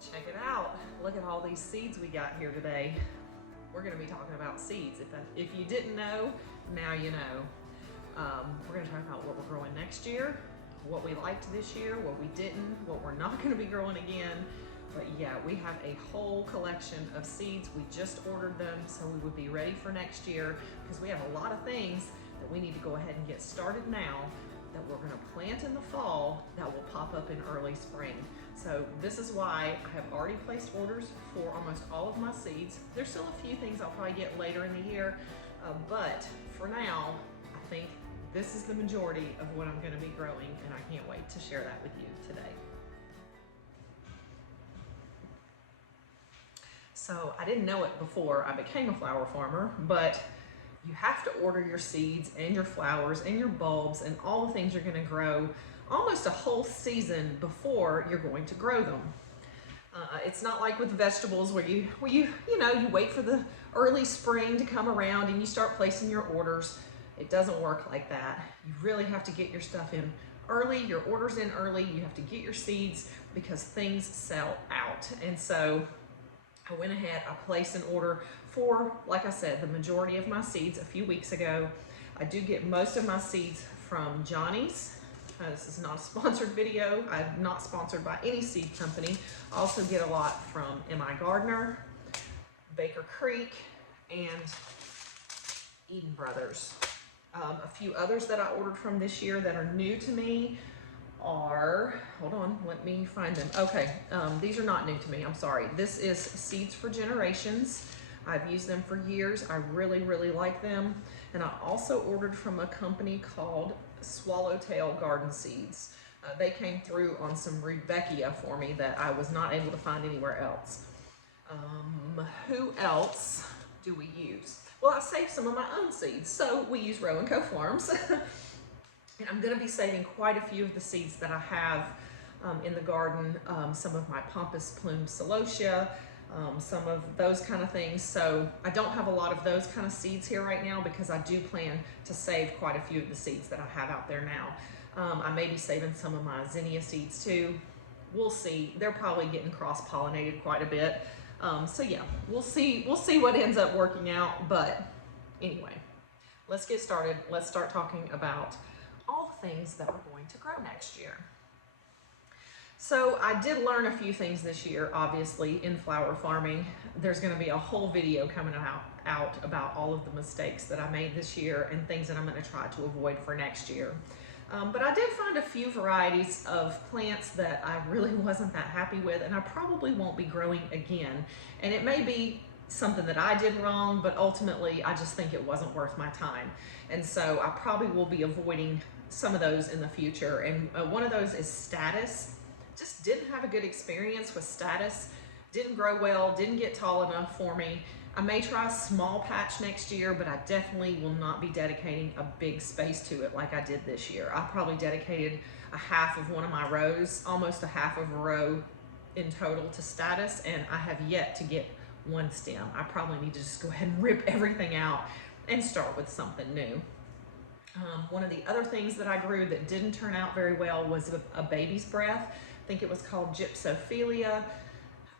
Check it out. Look at all these seeds we got here today. We're gonna be talking about seeds. If you didn't know, now you know. We're gonna talk about what we're growing next year, what we liked this year, what we didn't, what we're not gonna be growing again. But yeah, we have a whole collection of seeds. We just ordered them so we would be ready for next year, because we have a lot of things that we need to go ahead and get started now that we're gonna plant in the fall that will pop up in early spring. So this is why I have already placed orders for almost all of my seeds. There's still a few things I'll probably get later in the year, but for now, I think this is the majority of what I'm gonna be growing, and I can't wait to share that with you today. So I didn't know it before I became a flower farmer, but you have to order your seeds and your flowers and your bulbs and all the things you're gonna grow almost a whole season before you're going to grow them. It's not like with vegetables where you wait for the early spring to come around and you start placing your orders. It doesn't work like that. You really have to get your stuff in early, your orders in early. You have to get your seeds because things sell out. And so I went ahead, I placed an order for, like I said, the majority of my seeds a few weeks ago. I do get most of my seeds from Johnny's. This is not a sponsored video. I'm not sponsored by any seed company. I also get a lot from M.I. Gardner, Baker Creek, and Eden Brothers. A few others that I ordered from this year that are new to me are, hold on, let me find them. Okay, these are not new to me, I'm sorry. This is Seeds for Generations. I've used them for years. I really, really like them. And I also ordered from a company called Swallowtail Garden Seeds. They came through on some Rudbeckia for me that I was not able to find anywhere else. Who else do we use? Well, I saved some of my own seeds. So we use Row & Co Farms. And I'm gonna be saving quite a few of the seeds that I have in the garden, some of my Pampas Plume Celosia, some of those kind of things. So I don't have a lot of those kind of seeds here right now because I do plan to save quite a few of the seeds that I have out there now. I may be saving some of my zinnia seeds too. We'll see. They're probably getting cross-pollinated quite a bit. So yeah, we'll see what ends up working out. But anyway, let's get started. Let's start talking about all the things that we're going to grow next year. So I did learn a few things this year, obviously, in flower farming. There's going to be a whole video coming out about all of the mistakes that I made this year and things that I'm going to try to avoid for next year. But I did find a few varieties of plants that I really wasn't that happy with, and I probably won't be growing again. And it may be something that I did wrong, but ultimately I just think it wasn't worth my time. And so I probably will be avoiding some of those in the future. And one of those is Status. Just didn't have a good experience with Status. Didn't grow well, didn't get tall enough for me. I may try a small patch next year, but I definitely will not be dedicating a big space to it like I did this year. I probably dedicated a half of one of my rows, almost a half of a row in total to Status, and I have yet to get one stem. I probably need to just go ahead and rip everything out and start with something new. One of the other things that I grew that didn't turn out very well was a baby's breath. I think it was called Gypsophilia.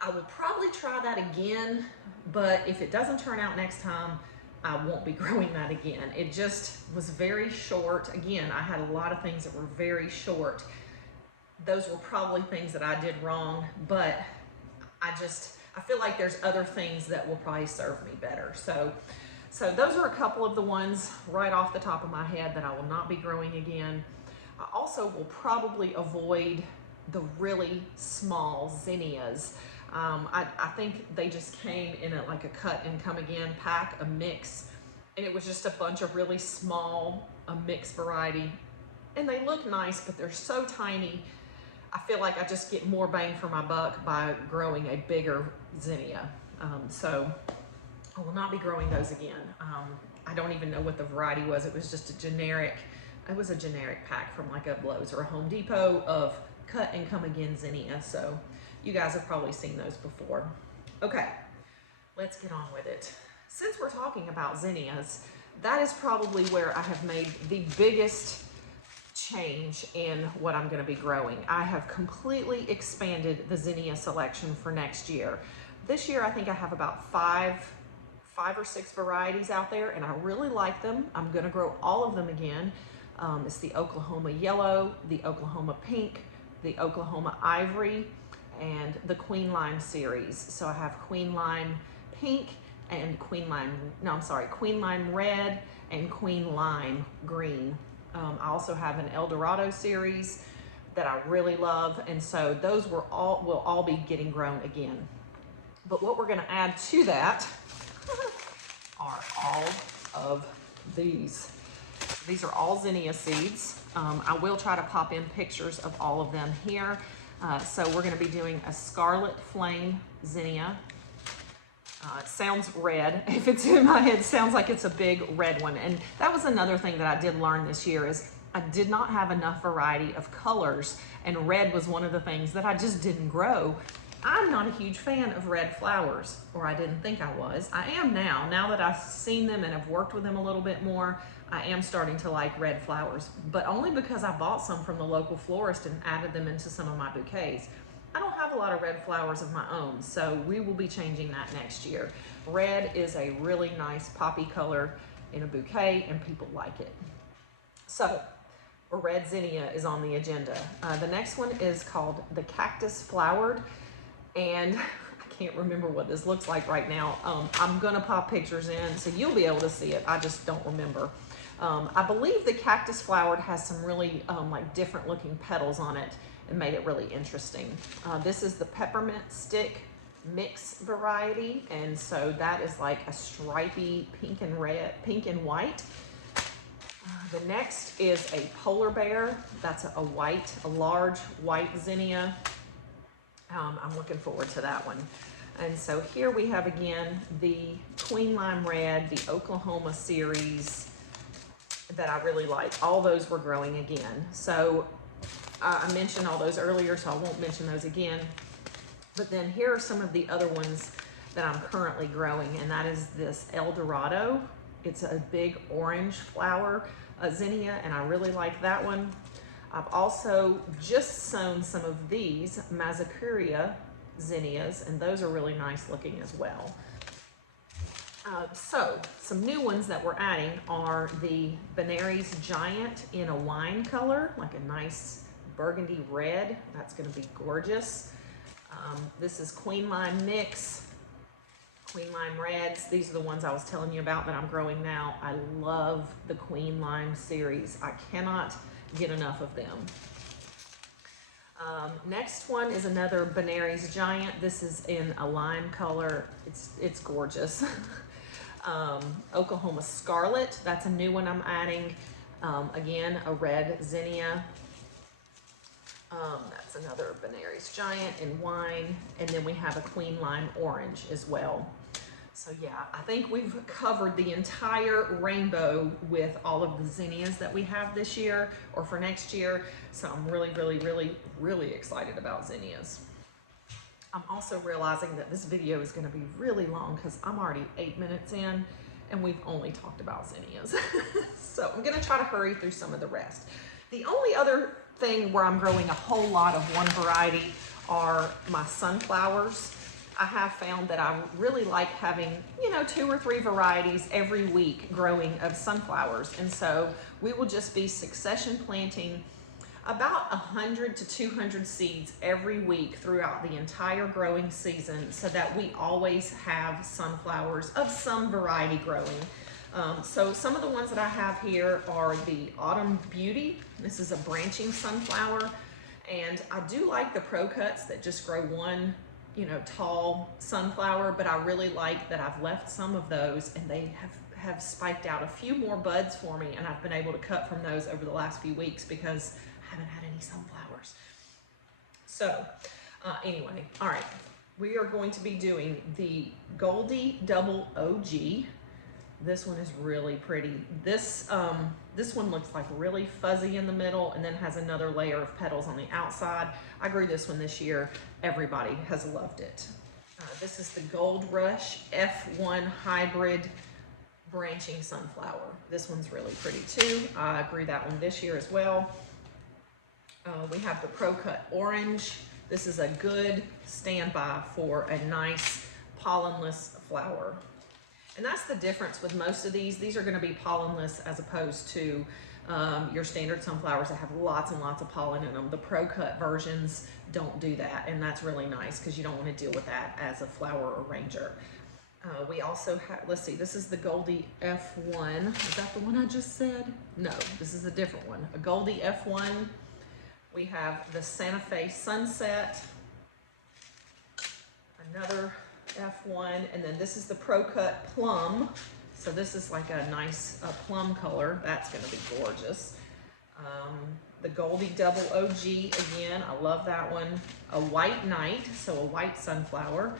I will probably try that again, but if it doesn't turn out next time, I won't be growing that again. It just was very short. Again, I had a lot of things that were very short. Those were probably things that I did wrong, but I feel like there's other things that will probably serve me better. So those are a couple of the ones right off the top of my head that I will not be growing again. I also will probably avoid the really small zinnias. I think they just came in like a cut and come again pack, a mix, and it was just a bunch of really small, a mixed variety. And they look nice, but they're so tiny. I feel like I just get more bang for my buck by growing a bigger zinnia. So I will not be growing those again. I don't even know what the variety was. It was just a generic pack from like a Lowe's or a Home Depot of cut and come again zinnia. So you guys have probably seen those before. Okay, let's get on with it. Since we're talking about zinnias, that is probably where I have made the biggest change in what I'm going to be growing. I have completely expanded the zinnia selection for next year. This year I think I have about five or six varieties out there, and I really like them. I'm going to grow all of them again. It's the Oklahoma yellow, the Oklahoma pink, the Oklahoma ivory, and the Queen Lime series. So I have Queen Lime pink and Queen Lime red and Queen Lime green. I also have an El Dorado series that I really love, and so those will all be getting grown again. But what we're going to add to that are all of these. These are all zinnia seeds. I will try to pop in pictures of all of them here. So we're going to be doing a Scarlet Flame zinnia. It sounds red. If it's in my head, it sounds like it's a big red one. And that was another thing that I did learn this year is I did not have enough variety of colors, and red was one of the things that I just didn't grow. I'm not a huge fan of red flowers, or I didn't think I was. I am now. Now that I've seen them and have worked with them a little bit more, I am starting to like red flowers, but only because I bought some from the local florist and added them into some of my bouquets. I don't have a lot of red flowers of my own, so we will be changing that next year. Red is a really nice poppy color in a bouquet, and people like it. So, a red zinnia is on the agenda. The next one is called the Cactus Flowered, and I can't remember what this looks like right now. I'm gonna pop pictures in, so you'll be able to see it. I just don't remember. I believe the Cactus Flowered has some really like different looking petals on it, and made it really interesting. This is the Peppermint Stick Mix variety, and so that is like a stripy pink and white. The next is a Polar Bear. That's a large white zinnia. I'm looking forward to that one. And so here we have again the Queen Lime Red, the Oklahoma series that I really like. All those were growing again. So I mentioned all those earlier, so I won't mention those again. But then here are some of the other ones that I'm currently growing, and that is this El Dorado. It's a big orange flower zinnia, and I really like that one. I've also just sown some of these Alexapure zinnias, and those are really nice looking as well. So some new ones that we're adding are the Benary's Giant in a wine color, like a nice burgundy red. That's going to be gorgeous. This is Queen Lime Mix, Queen Lime Reds. These are the ones I was telling you about that I'm growing now. I love the Queen Lime series. I cannot get enough of them. Next one is another Benary's Giant. This is in a lime color. It's gorgeous. Oklahoma Scarlet, that's a new one I'm adding. Again, a red zinnia. That's another Benary's Giant in wine. And then we have a Queen Lime Orange as well. So yeah, I think we've covered the entire rainbow with all of the zinnias that we have this year or for next year. So I'm really excited about zinnias. I'm also realizing that this video is going to be really long because I'm already 8 minutes in and we've only talked about zinnias. So I'm going to try to hurry through some of the rest. The only other thing where I'm growing a whole lot of one variety are my sunflowers. I have found that I really like having, 2 or 3 varieties every week growing of sunflowers. And so we will just be succession planting about 100 to 200 seeds every week throughout the entire growing season so that we always have sunflowers of some variety growing. So some of the ones that I have here are the Autumn Beauty. This is a branching sunflower, and I do like the Pro Cuts that just grow one, tall sunflower, but I really like that I've left some of those and they have spiked out a few more buds for me, and I've been able to cut from those over the last few weeks because I haven't had any sunflowers. So anyway, all right, we are going to be doing the Goldie Double OG. This one is really pretty. This one looks like really fuzzy in the middle and then has another layer of petals on the outside. I grew this one this year. Everybody has loved it. This is the Gold Rush F1 Hybrid Branching Sunflower. This one's really pretty too. I grew that one this year as well. We have the Pro Cut Orange. This is a good standby for a nice pollenless flower. And that's the difference with most of these. These are going to be pollenless as opposed to your standard sunflowers that have lots and lots of pollen in them. The Pro Cut versions don't do that, and that's really nice because you don't want to deal with that as a flower arranger. We also have, let's see, this is the Goldie F1. Is that the one I just said? No, this is a different one. A Goldie F1. We have the Santa Fe Sunset, another F1, and then this is the Pro Cut Plum. So this is like a nice plum color. That's gonna be gorgeous. The Goldie Double OG, again, I love that one. A White Night, so a white sunflower,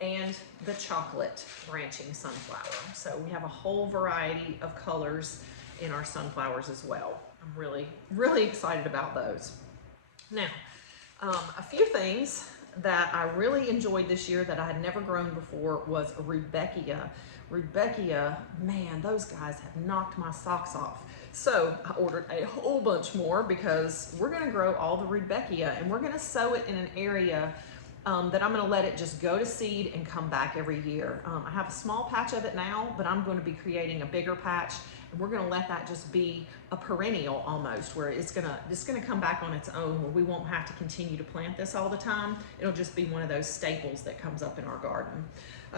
and the Chocolate Branching Sunflower. So we have a whole variety of colors in our sunflowers as well. I'm really, really excited about those. Now, a few things that I really enjoyed this year that I had never grown before was Rudbeckia. Rudbeckia, man, those guys have knocked my socks off. So I ordered a whole bunch more because we're gonna grow all the Rudbeckia and we're gonna sow it in an area that I'm gonna let it just go to seed and come back every year. I have a small patch of it now, but I'm gonna be creating a bigger patch, and we're gonna let that just be a perennial almost, where it's gonna come back on its own, where we won't have to continue to plant this all the time. It'll just be one of those staples that comes up in our garden.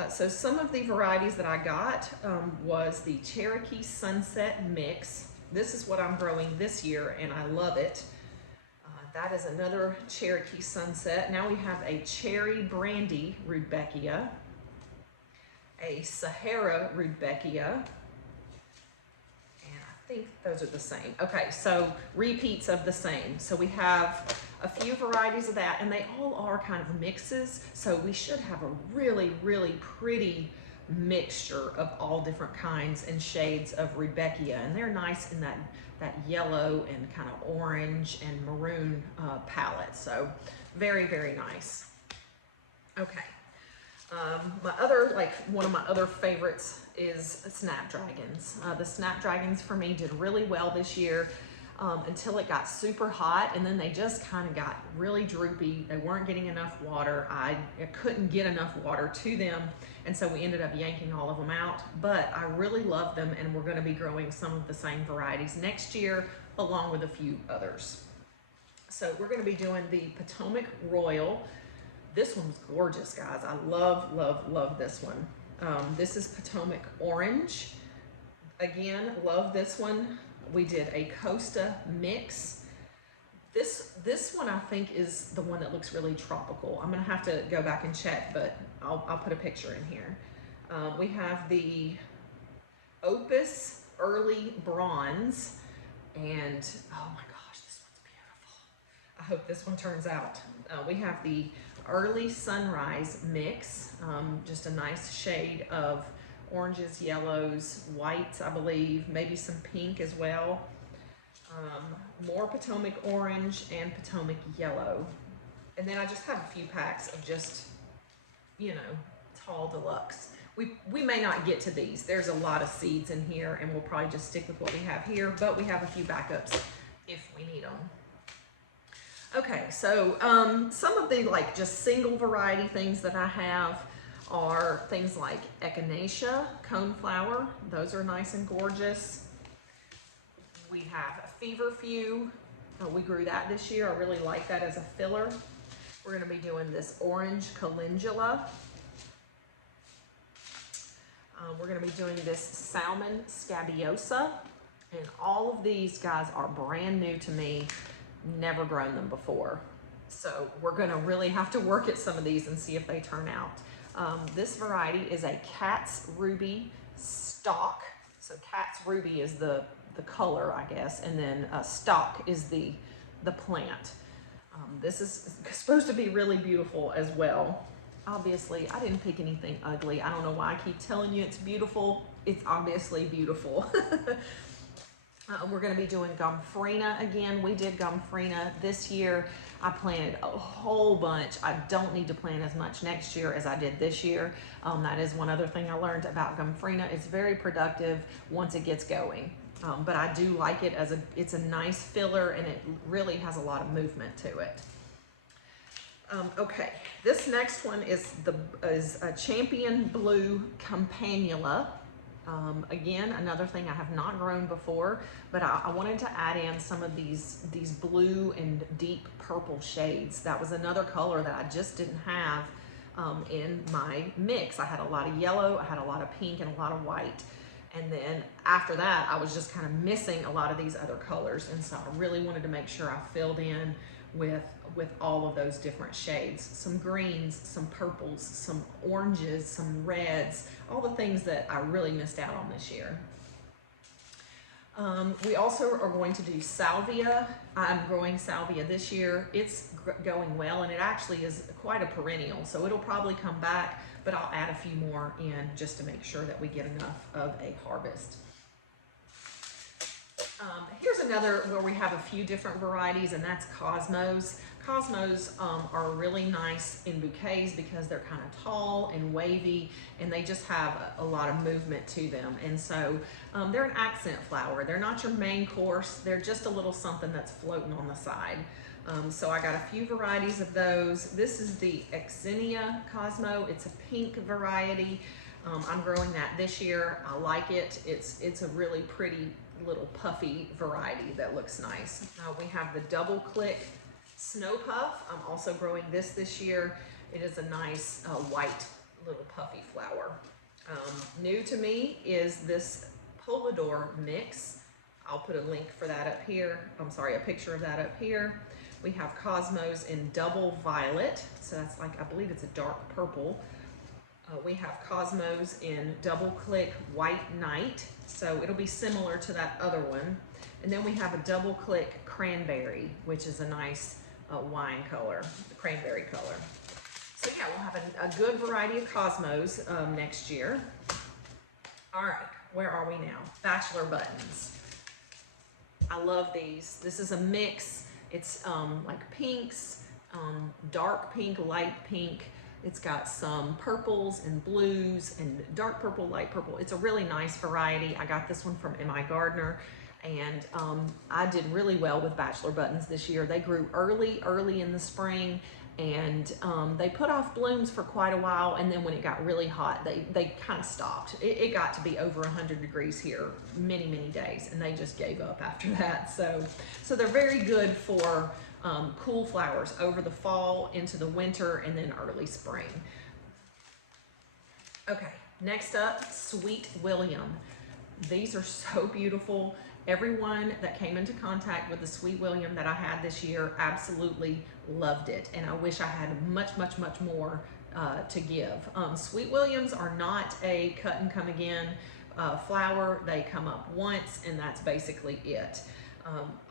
So some of the varieties that I got was the Cherokee Sunset Mix. This is what I'm growing this year, and I love it. That is another Cherokee Sunset. Now we have a Cherry Brandy Rudbeckia, a Sahara Rudbeckia, and I think those are the same. Okay, so repeats of the same. So we have a few varieties of that, and they all are kind of mixes, so we should have a really, really pretty mixture of all different kinds and shades of Rudbeckia, and they're nice in that yellow and kind of orange and maroon palette. So very, very nice. Okay. One of my other favorites is Snapdragons. The Snapdragons for me did really well this year until it got super hot, and then they just kind of got really droopy. They weren't getting enough water. I couldn't get enough water to them, and so we ended up yanking all of them out. But I really love them, and we're going to be growing some of the same varieties next year along with a few others. So we're going to be doing the Potomac Royal. This one's gorgeous, guys. I love, love, love this one. This is Potomac Orange. Again, love this one. We did a Costa Mix. This one I think is the one that looks really tropical. I'm gonna have to go back and check, but I'll put a picture in here. We have the Opus Early Bronze, and oh my gosh, this one's beautiful. I hope this one turns out. We have the Early Sunrise Mix, just a nice shade of oranges, yellows, whites, I believe, maybe some pink as well. More Potomac Orange and Potomac Yellow. And then I just have a few packs of just, you know, Tall Deluxe. We may not get to these. There's a lot of seeds in here, and we'll probably just stick with what we have here, but we have a few backups if we need them. Okay, so some of the just single variety things that I have are things like Echinacea, coneflower. Those are nice and gorgeous. We have a Feverfew. We grew that this year. I really like that as a filler. We're gonna be doing this Orange Calendula. We're gonna be doing this Salmon Scabiosa. And all of these guys are brand new to me. Never grown them before. So we're gonna really have to work at some of these and see if they turn out. This variety is a Cat's Ruby Stock. So Cat's Ruby is the color, I guess, and then Stock is the plant. This is supposed to be really beautiful as well. Obviously, I didn't pick anything ugly. I don't know why I keep telling you it's beautiful. It's obviously beautiful. We're going to be doing Gomphrena again. We did Gomphrena this year. I planted a whole bunch. I don't need to plant as much next year as I did this year. That is one other thing I learned about Gomphrena. It's very productive once it gets going. but I do like it as it's a nice filler, and it really has a lot of movement to it. Okay, this next one is a Champion Blue Campanula. Again, another thing I have not grown before, but I wanted to add in some of these blue and deep purple shades. That was another color that I just didn't have in my mix. I had a lot of yellow, I had a lot of pink, and a lot of white. And then after that, I was just kind of missing a lot of these other colors. And so I really wanted to make sure I filled in with all of those different shades. Some greens, some purples, some oranges, some reds, all the things that I really missed out on this year. We also are going to do salvia. I'm growing salvia this year. It's going well, and it actually is quite a perennial, so it'll probably come back, but I'll add a few more in just to make sure that we get enough of a harvest. Here's another where we have a few different varieties, and that's cosmos. Cosmos are really nice in bouquets because they're kind of tall and wavy, and they just have a lot of movement to them. And so they're an accent flower. They're not your main course. They're just a little something that's floating on the side. So I got a few varieties of those. This is the zinnia Cosmo. It's a pink variety. I'm growing that this year. I like it. It's a really pretty little puffy variety that looks nice. We have the double click Snow Puff. I'm also growing this year. It is a nice white little puffy flower. New to me is this Polidor mix. I'll put a link for that up here. I'm sorry, a picture of that up here. We have Cosmos in double violet. So that's like, I believe it's a dark purple. We have Cosmos in double click white night. So it'll be similar to that other one. And then we have a double click cranberry, which is a nice wine color, the cranberry color. So yeah, we'll have a good variety of Cosmos next year. All right, where are we now? Bachelor buttons. I love these. This is a mix. It's like pinks, dark pink, light pink. It's got some purples and blues and dark purple, light purple. It's a really nice variety. I got this one from M.I. Gardener, and I did really well with bachelor buttons this year. They grew early in the spring, and they put off blooms for quite a while, and then when it got really hot, they kind of stopped. It got to be over 100 degrees here many days, and they just gave up after that. So they're very good for cool flowers over the fall into the winter and then early spring. Okay, next up, Sweet William. These are so beautiful. Everyone that came into contact with the Sweet William that I had this year absolutely loved it, and I wish I had much more to give. Sweet Williams are not a cut and come again flower. They come up once, and that's basically it.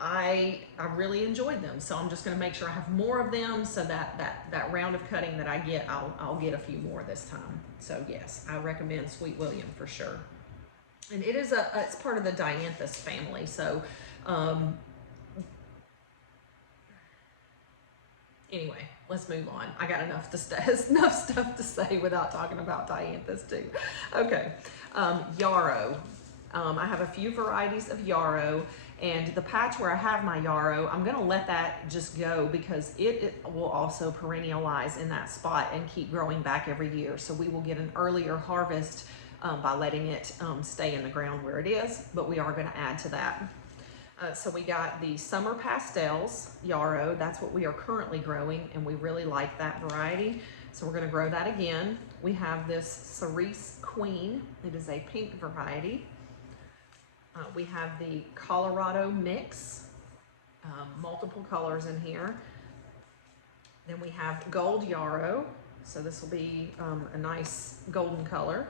I really enjoyed them, so I'm just going to make sure I have more of them, so that round of cutting that I get, I'll get a few more this time. So yes, I recommend Sweet William for sure. And it is it's part of the Dianthus family. So anyway, let's move on. I got enough stuff to say without talking about Dianthus too. Okay, yarrow. I have a few varieties of yarrow, and the patch where I have my yarrow, I'm gonna let that just go because it will also perennialize in that spot and keep growing back every year. So we will get an earlier harvest by letting it stay in the ground where it is, but we are gonna add to that. So we got the Summer Pastels yarrow. That's what we are currently growing, and we really like that variety. So we're gonna grow that again. We have this Cerise Queen. It is a pink variety. We have the Colorado Mix, multiple colors in here. Then we have Gold Yarrow, so this will be a nice golden color.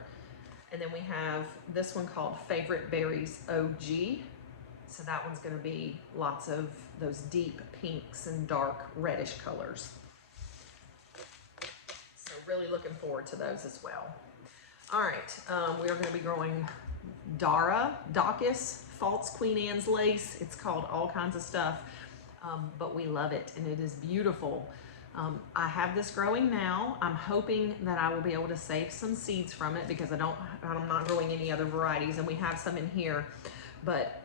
And then we have this one called Favorite Berries OG. So that one's gonna be lots of those deep pinks and dark reddish colors. So really looking forward to those as well. All right, we are gonna be growing Daucus, False Queen Anne's lace. It's called all kinds of stuff, but we love it, and it is beautiful. I have this growing now. I'm hoping that I will be able to save some seeds from it because I'm not growing any other varieties, and we have some in here, but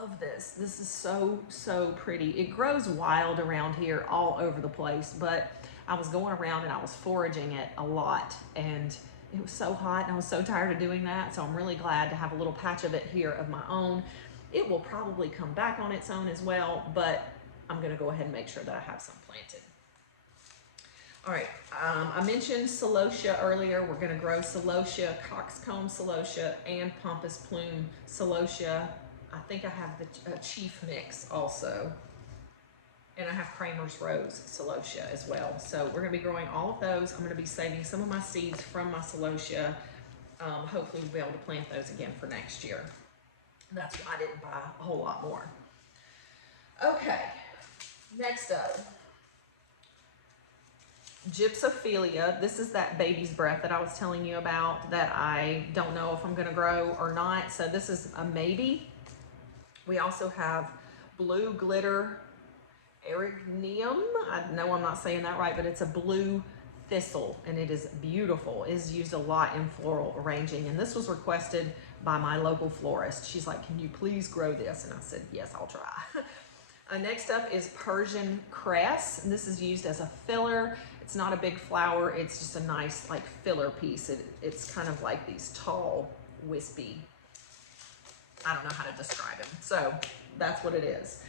love this. This is so pretty. It grows wild around here all over the place, but I was going around and I was foraging it a lot, and it was so hot and I was so tired of doing that. So I'm really glad to have a little patch of it here of my own. It will probably come back on its own as well, but I'm gonna go ahead and make sure that I have some planted. All right, I mentioned celosia earlier. We're gonna grow celosia, coxcomb celosia, and pampas plume celosia. I think I have the chief mix also. And I have Kramer's Rose celosia as well. So we're gonna be growing all of those. I'm gonna be saving some of my seeds from my celosia. Hopefully we'll be able to plant those again for next year. That's why I didn't buy a whole lot more. Okay, next up. Gypsophilia. This is that baby's breath that I was telling you about that I don't know if I'm gonna grow or not. So this is a maybe. We also have blue glitter erignium. I know I'm not saying that right, but it's a blue thistle and it is beautiful. It is used a lot in floral arranging, and this was requested by my local florist. She's like, can you please grow this? And I said, yes, I'll try. Next up is Persian cress, and this is used as a filler. It's not a big flower, it's just a nice like filler piece. It's kind of like these tall, wispy, I don't know how to describe them. So that's what it is.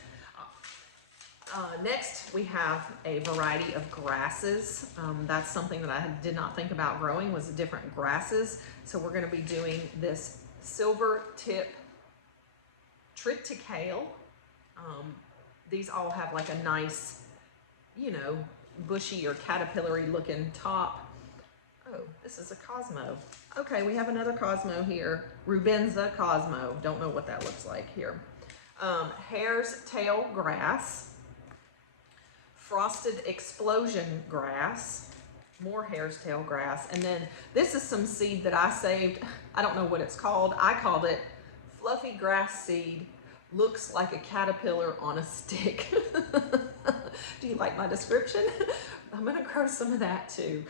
Next, we have a variety of grasses. That's something that I did not think about growing, was different grasses. So we're gonna be doing this silver tip triticale. These all have like a nice, you know, bushy or caterpillar-y looking top. Oh, this is a Cosmo. Okay, we have another Cosmo here. Rubenza Cosmo. Don't know what that looks like here. Hare's tail grass. Frosted explosion grass. More hare's tail grass. And then this is some seed that I saved. I don't know what it's called. I called it fluffy grass seed. Looks like a caterpillar on a stick. Do you like my description? I'm gonna grow some of that too.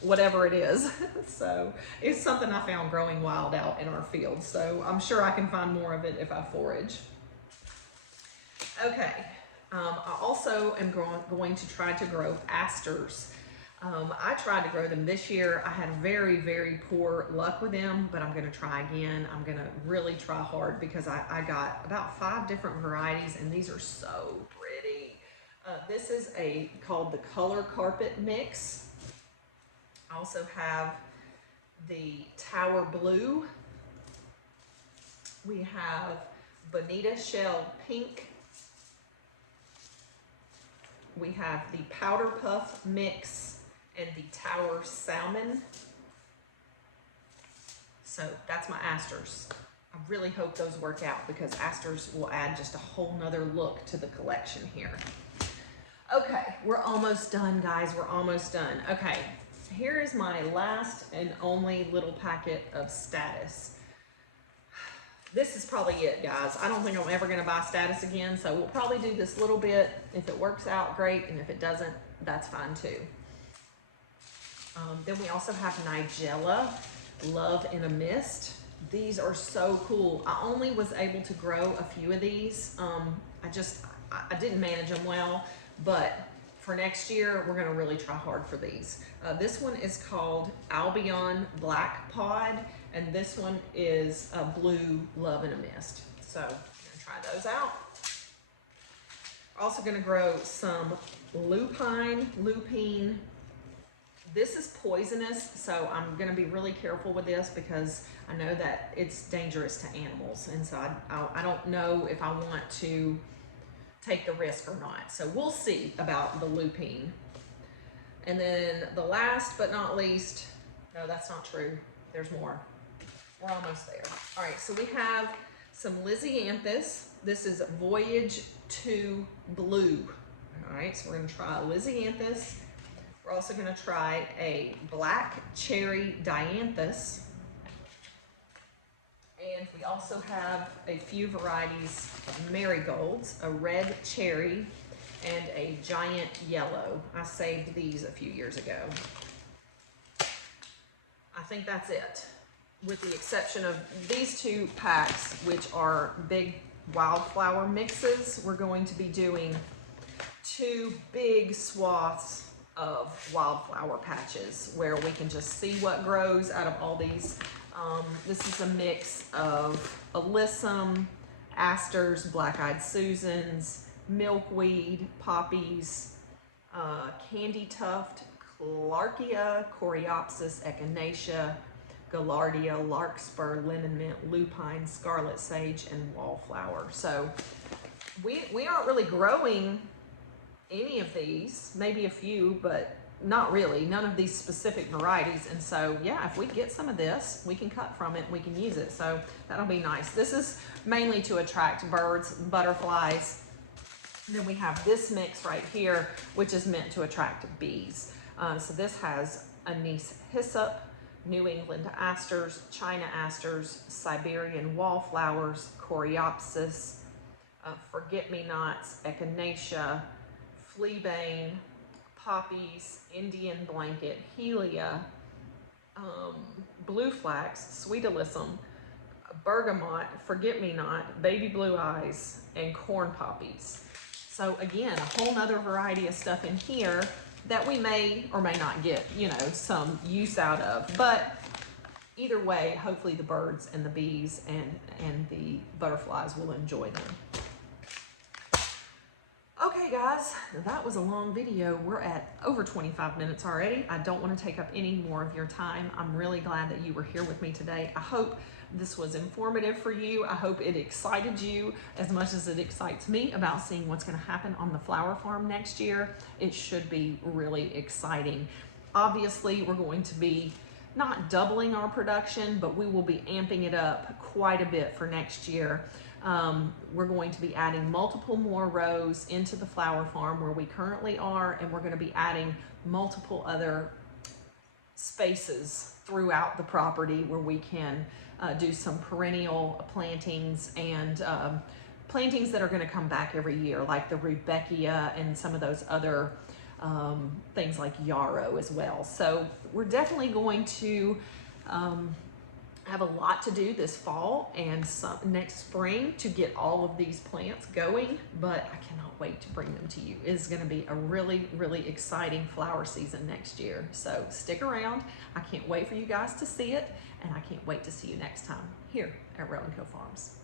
Whatever it is. So it's something I found growing wild out in our field. So I'm sure I can find more of it if I forage. Okay, I also am going to try to grow asters. I tried to grow them this year. I had very poor luck with them, but I'm gonna try again. I'm gonna really try hard because I got about 5 different varieties, and these are so pretty. This is called the Color Carpet Mix. I also have the Tower Blue. We have Bonita Shell Pink. We have the Powder Puff Mix and the Tower Salmon. So that's my asters. I really hope those work out because asters will add just a whole nother look to the collection here. Okay, we're almost done, guys. We're almost done. Okay, here is my last and only little packet of Status. This is probably it, guys. I don't think I'm ever gonna buy Status again, so we'll probably do this little bit. If it works out, great, and if it doesn't, that's fine too. Then we also have Nigella, Love in a Mist. These are so cool. I only was able to grow a few of these. I didn't manage them well, but for next year, we're gonna really try hard for these. This one is called Albion Black Pod, and this one is Blue Love in a Mist. So I'm gonna try those out. Also gonna grow some Lupine. This is poisonous, so I'm gonna be really careful with this because I know that it's dangerous to animals, and so I don't know if I want to take the risk or not. So we'll see about the Lupine. And then the last but not least, no, that's not true. There's more. We're almost there. All right, so we have some Lisianthus. This is Voyage to Blue. All right, so we're gonna try Lisianthus. We're also gonna try a black cherry dianthus. And we also have a few varieties of marigolds, a red cherry and a giant yellow. I saved these a few years ago. I think that's it, with the exception of these 2 packs, which are big wildflower mixes. We're going to be doing 2 big swaths of wildflower patches where we can just see what grows out of all these. This is a mix of alyssum, asters, black-eyed Susans, milkweed, poppies, candy tuft, Clarkia, Coreopsis, echinacea, gaillardia, larkspur, lemon mint, lupine, scarlet sage, and wallflower. So we aren't really growing any of these, maybe a few, but not really, none of these specific varieties. And so, yeah, if we get some of this, we can cut from it, we can use it. So that'll be nice. This is mainly to attract birds, butterflies. And then we have this mix right here, which is meant to attract bees. So this has anise hyssop, New England asters, China asters, Siberian wallflowers, Coreopsis, forget-me-nots, echinacea, fleabane, poppies, Indian blanket, helia, blue flax, sweet alyssum, bergamot, forget-me-not, baby blue eyes, and corn poppies. So again, a whole nother variety of stuff in here that we may or may not get, you know, some use out of. But either way, hopefully the birds and the bees and the butterflies will enjoy them. Okay guys, that was a long video. We're at over 25 minutes already. I don't want to take up any more of your time. I'm really glad that you were here with me today. I hope this was informative for you. I hope it excited you as much as it excites me about seeing what's going to happen on the flower farm next year. It should be really exciting. Obviously, we're going to be not doubling our production, but we will be amping it up quite a bit for next year. We're going to be adding multiple more rows into the flower farm where we currently are, and we're going to be adding multiple other spaces throughout the property where we can do some perennial plantings and plantings that are going to come back every year, like the rudbeckia and some of those other things like yarrow as well. So we're definitely going to have a lot to do this fall and some next spring to get all of these plants going, but I cannot wait to bring them to you. It is going to be a really, really exciting flower season next year. So stick around. I can't wait for you guys to see it, and I can't wait to see you next time here at Row & Co Farms.